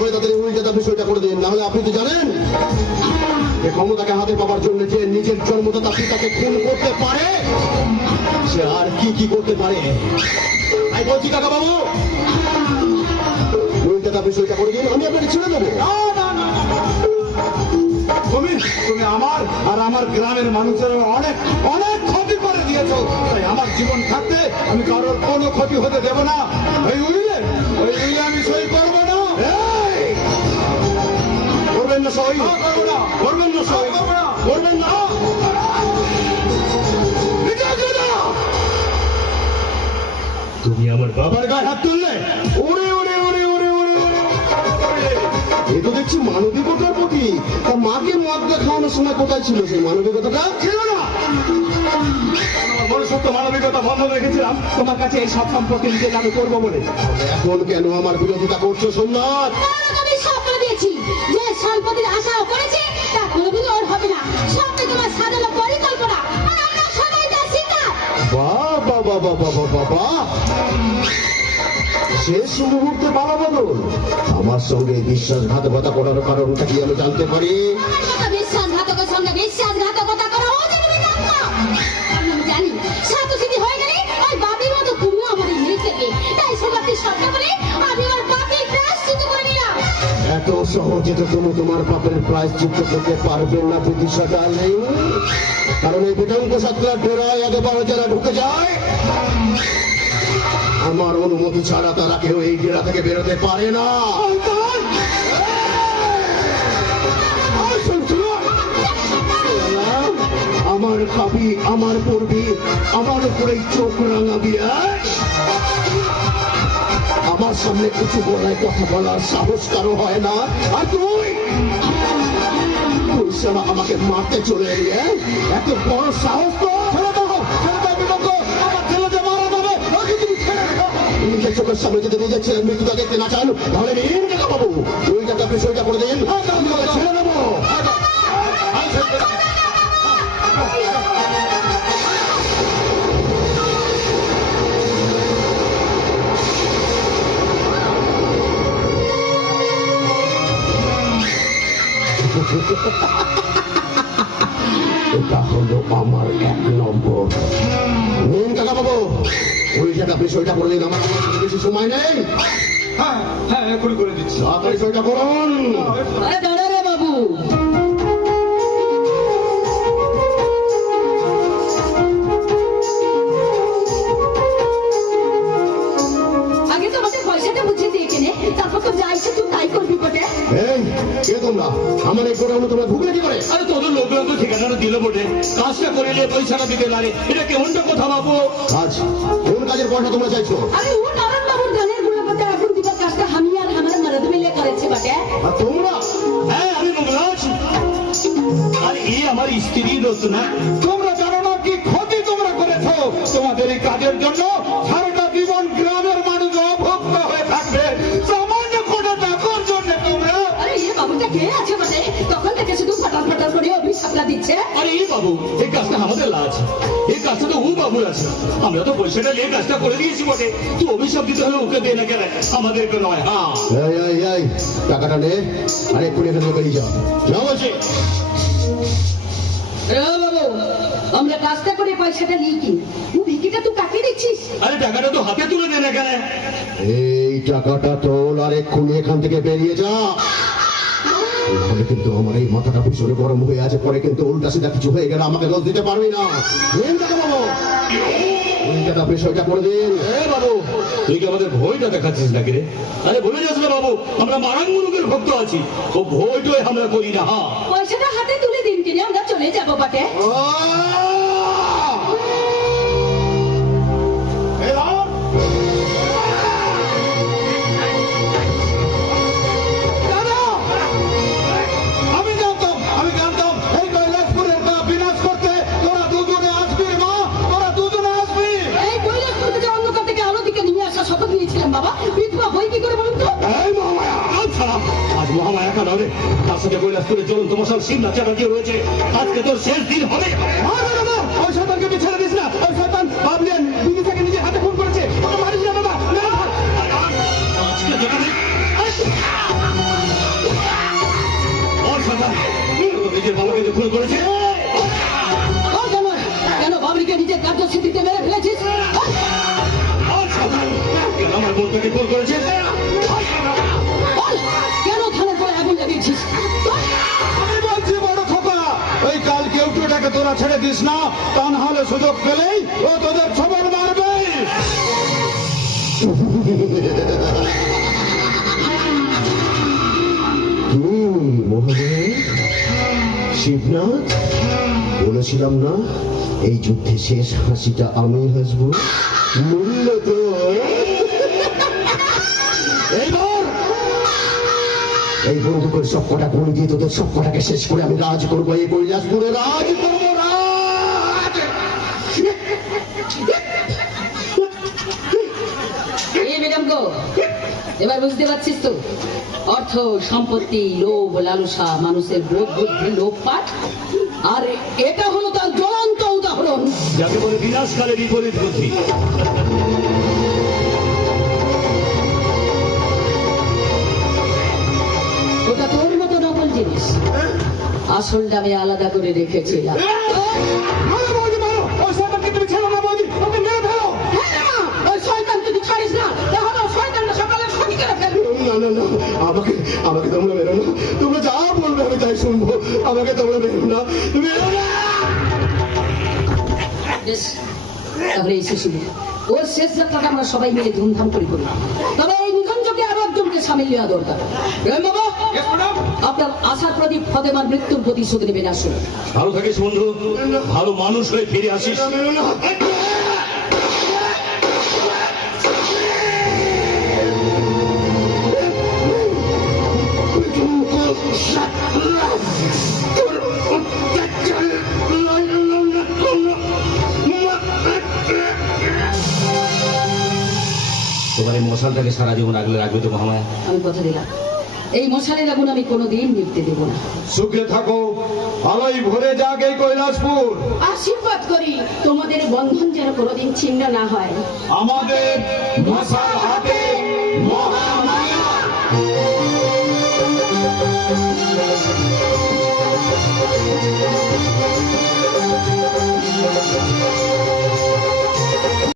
করে তাদের উল্টে বিষয়টা করে দিন নাহলে আপনি তো জানেন যে ক্ষমতাকে হাতে জন্য যে নিজের জন্মদাতা খুন করতে পারে, সে আর কি কি করতে পারে? বলছি কাকা বাবু বিষয়টা করে দিন ছেড়ে দেবো। তুমি তুমি আমার আর আমার গ্রামের মানুষের অনেক অনেক ক্ষতি করে দিয়েছ। তাই আমার জীবন আমি কারোর কোনো ক্ষতি হতে দেব না। ওই উইলে ওই উইলে আমি সই করব না! করবেন না না না? তুমি আমার বাবার গায়ে হাত তুললে? ওরে ওরে ওরে ওরে ওরে এ তো দেখছি মানবিকতার প্রতি তা মাকে মদ খাওয়ানোর সময় কোথায় ছিল সেই মানবিকতাটা? ছিল না। মুক্ত মানবিকতা বন্ধ রেখেছিলাম তোমার কাছে এই সব সম্পর্কে করব বলে। এখন কেন আমার বিরোধিতা করছ সোমনাথ? শেষ মুহূর্তে বাবা বদল। আমার সঙ্গে বিশ্বাসঘাতকতা করার কারণটা কি আমি জানতে পারি? বিশ্বাসঘাতকের সঙ্গে বিশ্বাসঘাতকতা সহজে তো তুমি তোমার পাপের প্রায় প্রায়শ্চিত্ত করতে পারবে না বিদিশা ডার্লিং কারণ এই বিটঙ্ক সাতলা ডোরায় একবার যারা ঢুকে যায়, আমার অনুমতি ছাড়া তারা কেউ এই ডেরা থেকে বেরোতে পারে না। আমার কাবি আমার পূর্বী, আমার উপরে চোখ রাঙাবি আয়? সামনে কিছু গলায় কথা বলার সাহস কারও হয় না। আর তুই? তুই আমাকে মারতে চলে এলি হ্যাঁ? এত বড় সাহস তো? চোখের সামনে যদি নিজের ছেলে মৃত্যু তাকে না চান, তাহলে বাবু দুই টাকা বিষয়টা করে দিন। হ্যাঁ, এটা হলো আমার এক নম্বর নিন টাকা পাবো ওই টাকা বিষয়টা করে দিন আমার কাছে বেশি সময় নেই হ্যাঁ হ্যাঁ করে দিচ্ছি। তাড়াতাড়ি বিষয়টা করুন আরে দাঁড়া রে বাবু। কে এই গোডাউনে তোমরা ঢুকলে কি করে? আরে তোদের লোকগুলো তো ঠিকানাটা দিল বটে। কাজটা করে নিয়ে পয়সাটা দিতে লাগে এটা কেমনটা কথা বাবু? কাজ কোন কাজের পয়সা তোমরা চাইছো? আরে ও নারায়ণ বাবুর গানের এখন দিবার কাজটা আমি আর আমার মরদ মিলে করেছে বটে। আর তোমরা? হ্যাঁ আমি মহারাজ আর এই আমার স্ত্রী রচনা বাবু এই কাজটা আমাদের লাজ। এই কাজটা তো ও বাবুর আছে। আমরা তো পয়সাটা নিয়ে কাজটা করে দিয়েছি বটে। তুই অভিশাপ দিতে হলে ওকে দে না কেন? আমাদেরকে নয় হ্যাঁ। এই এই এই টাকাটা নে। আর এখান থেকে বেরিয়ে যাও যাও বাবু আমরা কাজটা করে পয়সাটা নিই কি? তুই ভিকিটা তুই কাকে দিচ্ছিস? আরে টাকাটা তো হাতে তুলে দে না কেন? এই টাকাটা তোল আর এক্ষুনি এখান থেকে বেরিয়ে যা। তাহলে কিন্তু আমার এই মাথাটা ভীষণ গরম হয়ে আছে পরে কিন্তু উল্টা সিধা কিছু হয়ে গেলে আমাকে দোষ দিতে পারবি না। পাবো ওই টাকা বিষয়টা করে দিন। এ বাবু তুই কি আমাদের ভয়টা দেখাচ্ছিস নাকি রে? আরে বলে যাস না বাবু আমরা মারাঙ্গুরুকের ভক্ত আছি। ও ভয়টাই আমরা করি না হ্যাঁ। পয়সাটা হাতে তুলে দিন কিনে আমরা চলে যাব বটে। কৈলাসপুরের জ্বলন্ত মশাল শিবনা চাপা দিয়ে রয়েছে। আজকে তোর শেষ দিন হবে। ওই শয়তানকে তুই ছেড়ে দিস না। ওই শয়তান ভাবলেন দিদি থেকে নিজের হাতে খুন করেছে। ওকে মারিস না বাবা নিজের বাবাকে যে খুন করেছে। কেন বাবরিকে নিজের কার্যসিদ্ধিতে মেরে ফেলেছিস? আমার বোনটাকে খুন করেছে? কেন থানার পরে আগুন লাগিয়েছিস? তোরা ছেড়ে দিস না তা না হলে সুযোগ পেলেই ও তোদের ছবল মারবে। শিবনাথ? বলেছিলাম না, এই যুদ্ধে শেষ হাসিটা আমি হাসবো? মূল্য তো। এই বন্দুকের সব কটা গুলি দিয়ে তোদের সব কটাকে শেষ করে আমি রাজ করব, এই কৈলাসপুরে রাজ এবার বুঝতে পারছিস তো? অর্থ সম্পত্তি লোভ লালসা মানুষের বোধ বুদ্ধি লোকপাট আর এটা হলো তার জ্বলন্ত উদাহরণ। যাকে বলে বিনাশকালে বিপরীত বুদ্ধি। ওটা তোর মতো নকল জিনিস। আসলটা আমি আলাদা করে রেখেছিলাম। আমাকে তোমরা বেরো না বেরো না! তাহলে এসে ওর শেষ যাত্রাটা আমরা সবাই মিলে ধুমধাম করে করি তবে এই নিগঞ্জকে আরও একজনকে সামিল নেওয়া দরকার। আপনার আশার প্রদীপ ফতেমার মৃত্যুর প্রতিশোধ নেবেন আসুন। ভালো থাকিস বন্ধু। ভালো মানুষ হয়ে ফিরে আসিস। তোমার এই মশালটাকে সারা জীবন আগলে রাখবে তো মহামায়া। আমি কথা দিলাম। এই মশালের লাগুন আমি কোনোদিন নিতে দেব না। সুখে থাকো। আলোয় ভরে যাক এই কৈলাসপুর। আশীর্বাদ করি তোমাদের বন্ধন যেন কোনোদিন ছিন্ন না হয়। আমাদের মশাল হাতে মহামায়া।